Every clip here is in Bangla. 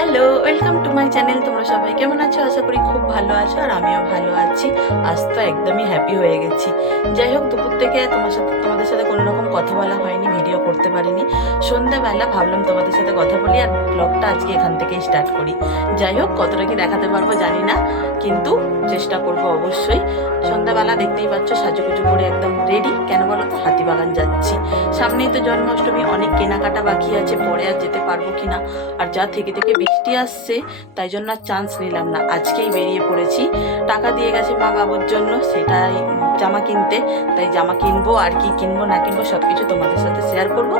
Hello welcome to my channel তোমরা সবাই কেমন আছো? আশা করি খুব ভালো আছো আর আমিও ভালো আছি। আজ তো একদমই হ্যাপি হয়ে গেছি। যাই হোক দুপুর থেকে তোমার সাথে তোমাদের সাথে কোনো রকম কথা বলা হয়নি ভিডিও করতে পারিনি। সন্ধ্যাবেলা ভাবলাম তোমাদের সাথে কথা বলি আর ব্লগটা আজকে এখান থেকেই স্টার্ট করি। যাই হোক কতটা কি দেখাতে পারব জানি না, কিন্তু চেষ্টা করব অবশ্যই। সন্ধ্যাবেলা দেখতেই পাচ্ছ, সাজুগুজু করে একদম রেডি কেন বলো তো? হাতিবাগান যাচ্ছি। সামনেই তো জন্মাষ্টমী, অনেক কেনাকাটা বাকি আছে, পরে আর যেতে পারব কিনা? আর যা থেকে থেকে বৃষ্টি আসছে, তাই জন্য আর চান্স নিলাম না। আজকেই বেরিয়ে পড়েছি। টাকা দিয়ে গেছে মা বাবুর জন্য, সেটাই জামা কিনতে। তাই জামা কিনবো, আর কি কিনবো, না কিনবো সব কিছু তোমাদের সাথে শেয়ার করব।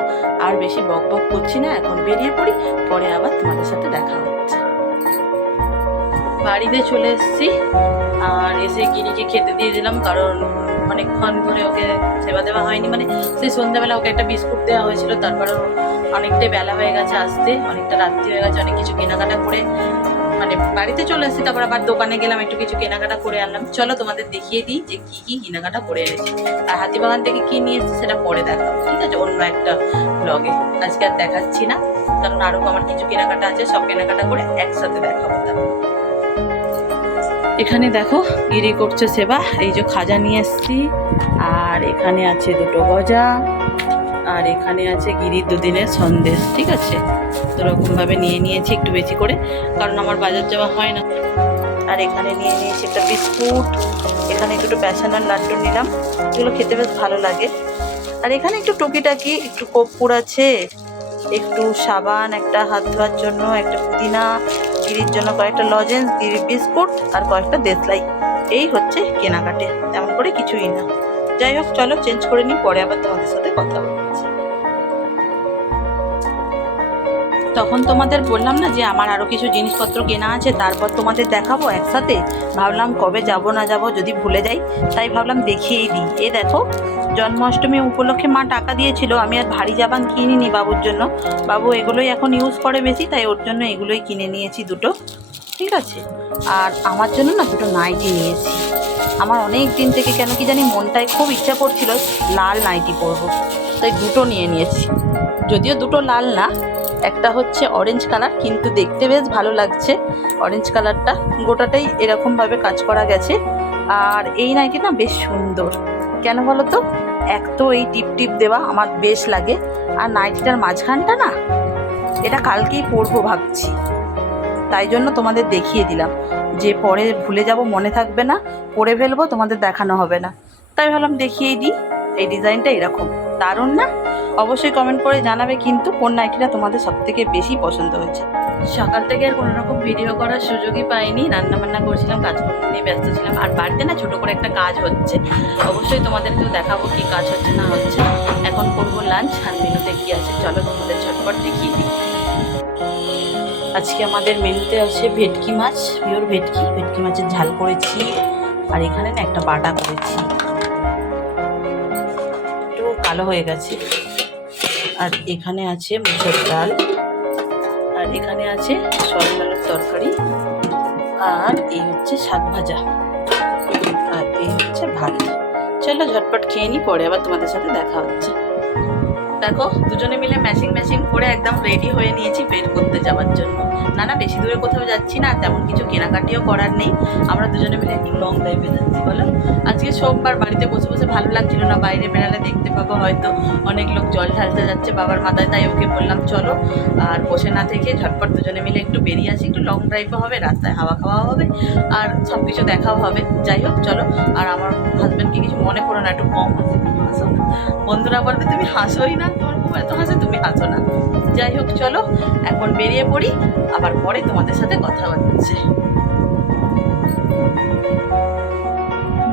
আর বেশি বক বক করছি না, এখন বেরিয়ে পড়ি, পরে আবার তোমাদের সাথে দেখা হচ্ছে। বাড়িতে চলে এসেছি, আর এসে গিরিকে খেতে দিয়ে দিলাম, কারণ অনেকক্ষণ ধরে ওকে সেবা দেওয়া হয়নি। মানে সেই সন্ধ্যাবেলা ওকে একটা বিস্কুট দেওয়া হয়েছিল তারপরে ও অনেকটাই বেলা হয়ে গেছে আসতে, অনেকটা রাত্রি হয়ে গেছে, অনেক কিছু কেনাকাটা করে মানে বাড়িতে চলে এসেছি তারপর আবার দোকানে গেলাম, একটু কিছু কেনাকাটা করে আনলাম। চলো তোমাদের দেখিয়ে দিই যে কি কি কেনাকাটা করে এনেছি। আর হাতিবাগান থেকে কি নিয়ে এসেছি সেটা পরে দেখাবো, ঠিক আছে? অন্য একটা ব্লগে আজকে আর দেখাচ্ছি না, কারণ আরও আমার কিছু কেনাকাটা আছে, সব কেনাকাটা করে একসাথে এখানে দেখো, গিরি করছে সেবা। এই যে খাজা নিয়ে এসছি। আর এখানে আছে দুটো গজা। আর এখানে আছে গিরির দুদিনের সন্দেশ, ঠিক আছে? তো রকমভাবে নিয়ে নিয়েছি একটু বেশি করে, কারণ আমার বাজার যাওয়া হয় না। আর এখানে নিয়ে নিয়েছি একটা বিস্কুট। এখানে দুটো বেসানার লাড্ডু নিলাম। এগুলো খেতে বেশ ভালো লাগে। আর এখানে একটু টুকিটাকি, একটু কর্পূর আছে। একটু সাবান, একটা হাত ধোয়ার জন্য, একটা পুদিনা গিরির জন্য কয়েকটা লজেন্স গিরির বিস্কুট আর কয়েকটা দেশলাই। এই হচ্ছে কেনাকাটে, তেমন করে কিছুই না। যাই হোক, চলো চেঞ্জ করে নিই, পরে আবার তোমাদের সাথে কথা বলছি। তখন তোমাদের বললাম না যে আমার আরও কিছু জিনিসপত্র কেনা আছে, তারপর তোমাদের দেখাবো একসাথে। ভাবলাম কবে যাব না যাব যদি ভুলে যাই, তাই ভাবলাম দেখিয়েই দিই। এ দেখো জন্মাষ্টমী উপলক্ষে মা টাকা দিয়েছিল, আমি আর ভারী জাবান কিনিনি বাবুর জন্য। বাবু এগুলোই এখন ইউজ করে বেশি, তাই ওর জন্য এগুলোই কিনে নিয়েছি দুটো। ঠিক আছে? আর আমার জন্য না দুটো নাইটি নিয়েছি। আমার অনেক দিন থেকে কেন কি জানি মনটায় খুব ইচ্ছা করছিল লাল নাইটি পরবো। তাই দুটো নিয়ে নিয়েছি। যদিও দুটো লাল না, একটা হচ্ছে অরেঞ্জ কালার কিন্তু দেখতে বেশ ভালো লাগছে। অরেঞ্জ কালারটা গোটাটাই এরকমভাবে কাজ করা গেছে। আর এই নাইটি না বেশ সুন্দর। কেন বলো তো? এক তো এই টিপ টিপ দেওয়া আমার বেশ লাগে, আর নাইটিটার মাঝখানটা না, এটা কালকেই পরবো ভাবছি। তাই জন্য তোমাদের দেখিয়ে দিলাম, যে পরে ভুলে যাব মনে থাকবে না, পরে ফেলব, তোমাদের দেখানো হবে না। তাই ভাবলাম দেখিয়েই দিই, এই ডিজাইনটা এরকম। দারুণ না? অবশ্যই কমেন্ট করে জানাবে কিন্তু কোন নাইটিটা তোমাদের সব থেকে বেশি পছন্দ হয়েছে। সকাল থেকে আর কোনো রকম ভিডিও করার সুযোগই পাইনি। রান্না বান্না করছিলাম, কাজকর্ম নিয়ে ব্যস্ত ছিলাম। আর বাড়িতে না ছোট করে একটা কাজ হচ্ছে। অবশ্যই তোমাদেরকেও দেখাবো কি কাজ হচ্ছে না হচ্ছে। এখন করব লাঞ্চ আর মেনুতে কী আছে। চলো তোমাদের ঝটপট দেখিয়ে দিই। আজকে আমাদের মেনুতে আছে ভেটকি মাছ, পিওর ভেটকি। ভেটকি মাছের ঝাল করেছি। আর এখানে না একটা বাটা করেছি। একটু কালো হয়ে গেছে। আর এখানে আছে মুসুর ডাল। এখানে আছে আলুর তরকারি। আর এই হচ্ছে শাক ভাজা। আর এই হচ্ছে ভাত। চলো ঝটপট খেয়ে নিই পরে আবার তোমাদের সাথে দেখা হচ্ছে। দেখো, দুজনে মিলে ম্যাচিং ম্যাচিং করে একদম রেডি হয়ে নিয়েছি বের করতে যাওয়ার জন্য। না না, বেশি দূরে কোথাও যাচ্ছি না, তেমন কিছু কেনাকাটিও করার নেই। আমরা দুজনে মিলে একটু লং ড্রাইভে যাচ্ছি, বলো? আজকে সোমবার বাড়িতে বসে বসে ভালো লাগছিল না, বাইরে বেড়ালে দেখতে পাবো হয়তো অনেক লোক জল ঢালতে যাচ্ছে, বাবার মাথায় তাই ওকে বললাম, চলো। আর বসে না থেকে ঝটপট দুজনে মিলে একটু বেরিয়ে আসি, একটু লং ড্রাইভও হবে, রাস্তায় হাওয়া খাওয়াও হবে, আর সব কিছু দেখাও হবে। যাই হোক, চলো। আর আমার হাজব্যান্ডকে কিছু মনে করো না, একটু কম বন্ধুরা বলবে, তুমি হাসোই না, তোমার খুব এত হাসে, তুমি হাসো না। যাই হোক, চলো, এখন বেরিয়ে পড়ি, আবার পরে তোমাদের সাথে কথা হচ্ছে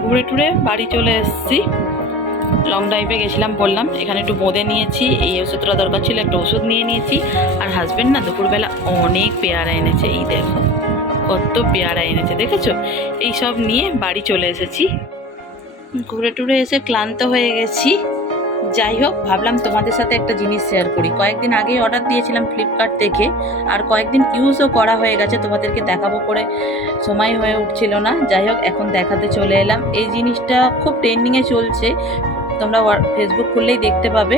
ঘুরে টুরে বাড়ি চলে এসেছি। লং ড্রাইভে গেছিলাম, বললাম, এখানে একটু বোঁদে নিয়েছি, এই ওষুধটা দরকার ছিল, একটা ওষুধ নিয়ে নিয়েছি। আর হাজবেন্ড না দুপুরবেলা অনেক পেয়ারা এনেছে, এই দেখো, কত পেয়ারা এনেছে, দেখেছ? এই সব নিয়ে বাড়ি চলে এসেছি। ঘুরে টুরে এসে ক্লান্ত হয়ে গেছি। যাই হোক, ভাবলাম তোমাদের সাথে একটা জিনিস শেয়ার করি। কয়েকদিন আগেই অর্ডার দিয়েছিলাম ফ্লিপকার্ট থেকে, আর কয়েকদিন ইউজও করা হয়ে গেছে, তোমাদেরকে দেখাবো করে সময় হয়ে উঠছিল না, যাই হোক, এখন দেখাতে চলে এলাম। এই জিনিসটা খুব ট্রেন্ডিংয়ে চলছে, তোমরা ফেসবুক খুললেই দেখতে পাবে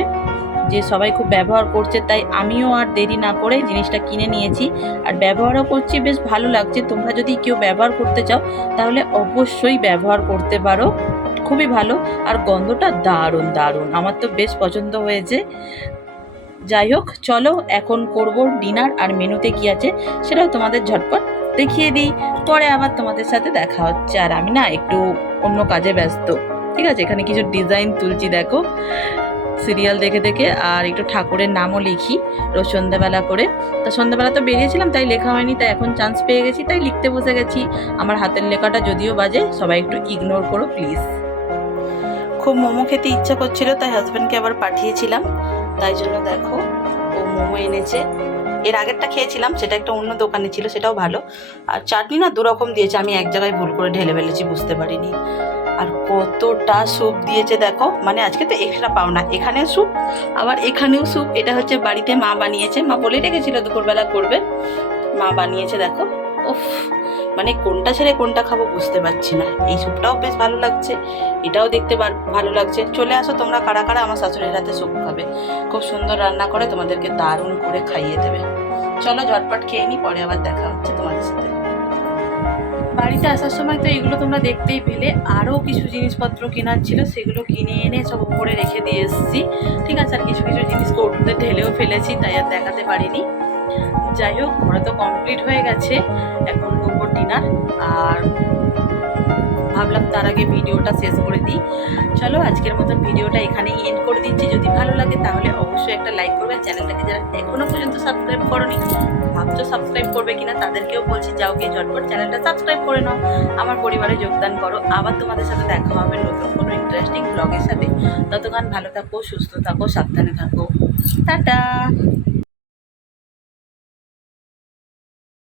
যে সবাই খুব ব্যবহার করছে, তাই আমিও আর দেরি না করে জিনিসটা কিনে নিয়েছি। আর ব্যবহারও করছি, বেশ ভালো লাগছে। তোমরা যদি কেউ ব্যবহার করতে চাও, তাহলে অবশ্যই ব্যবহার করতে পারো। খুবই ভালো। আর গন্ধটা দারুণ দারুণ। আমার তো বেশ পছন্দ হয়েছে। যাই হোক, চলো এখন করব ডিনার আর মেনুতে কি আছে সেটাও তোমাদের ঝটপট দেখিয়ে দিই। পরে আবার তোমাদের সাথে দেখা হচ্ছে। আর আমি না একটু অন্য কাজে ব্যস্ত। ঠিক আছে? এখানে কিছু ডিজাইন তুলছি, দেখো। সিরিয়াল দেখে দেখে আর একটু ঠাকুরের নামও লিখি রোজ সন্ধ্যাবেলা করে। তা সন্ধ্যাবেলা তো বেরিয়েছিলাম, তাই লেখা হয়নি, তাই এখন চান্স পেয়ে গেছি, তাই লিখতে বসে গেছি। আমার হাতের লেখাটা যদিও বাজে, সবাই একটু ইগনোর করো প্লিজ খুব মোমো খেতে ইচ্ছা করছিল, তাই হাজব্যান্ডকে আবার পাঠিয়েছিলাম। তাই জন্য দেখো, ও মোমো এনেছে। এর আগেরটা খেয়েছিলাম, সেটা একটা অন্য দোকানে ছিল, সেটাও ভালো। আর চাটনি না দু রকম দিয়েছে, আমি এক জায়গায় ভুল করে ঢেলে ফেলেছি, বুঝতে পারিনি। আর কতটা স্যুপ দিয়েছে দেখো মানে আজকে তো এক্সট্রা পাও না এখানেও স্যুপ আবার এখানেও স্যুপ এটা হচ্ছে বাড়িতে মা বানিয়েছে। মা বলে রেখেছিল দুপুরবেলা করবে। মা বানিয়েছে দেখো। উফ মানে কোনটা ছেড়ে কোনটা খাব বুঝতে পারছি না। এই স্যুপটাও বেশ ভালো লাগছে, এটাও দেখতে ভালো লাগছে। চলে আসো তোমরা, কারা কারা আমার শাশুড়ির হাতে স্যুপ খাবে। খুব সুন্দর রান্না করে তোমাদেরকে দারুণ করে খাইয়ে দেবে। চলো ঝটপট খেয়ে নি, পরে আবার দেখা হচ্ছে তোমাদের সাথে। বাড়িতে আসার সময় তো এগুলো তোমরা দেখতেই পেলে। আরও কিছু জিনিসপত্র কেনার ছিল, সেগুলো কিনে এনে সব উপরে রেখে দিয়ে এসেছি। ঠিক আছে, আর কিছু কিছু জিনিস কৌটোতে ঢেলেও ফেলেছি, তাই আর দেখাতে পারিনি। যাই হোক ঘোরা তো কমপ্লিট হয়ে গেছে। এখন করব ডিনার আর ভাবলাম তার আগে ভিডিওটা শেষ করে দিই। চলো, আজকের মতন ভিডিওটা এখানেই এন্ড করে দিচ্ছি। যদি ভালো লাগে তাহলে অবশ্যই একটা লাইক করবে। চ্যানেলটাকে যারা এখনও পর্যন্ত সাবস্ক্রাইব করনি, ভাবছ সাবস্ক্রাইব করবে কিনা তাদেরকেও বলছি, যাও গিয়ে ঝটপট চ্যানেলটা সাবস্ক্রাইব করে নাও। আমার পরিবারে যোগদান করো। আবার তোমাদের সাথে দেখা হবে নতুন কোনো ইন্টারেস্টিং ব্লগের সাথে। ততক্ষণ ভালো থাকো, সুস্থ থাকো, সাবধানে থাকো। টাটা!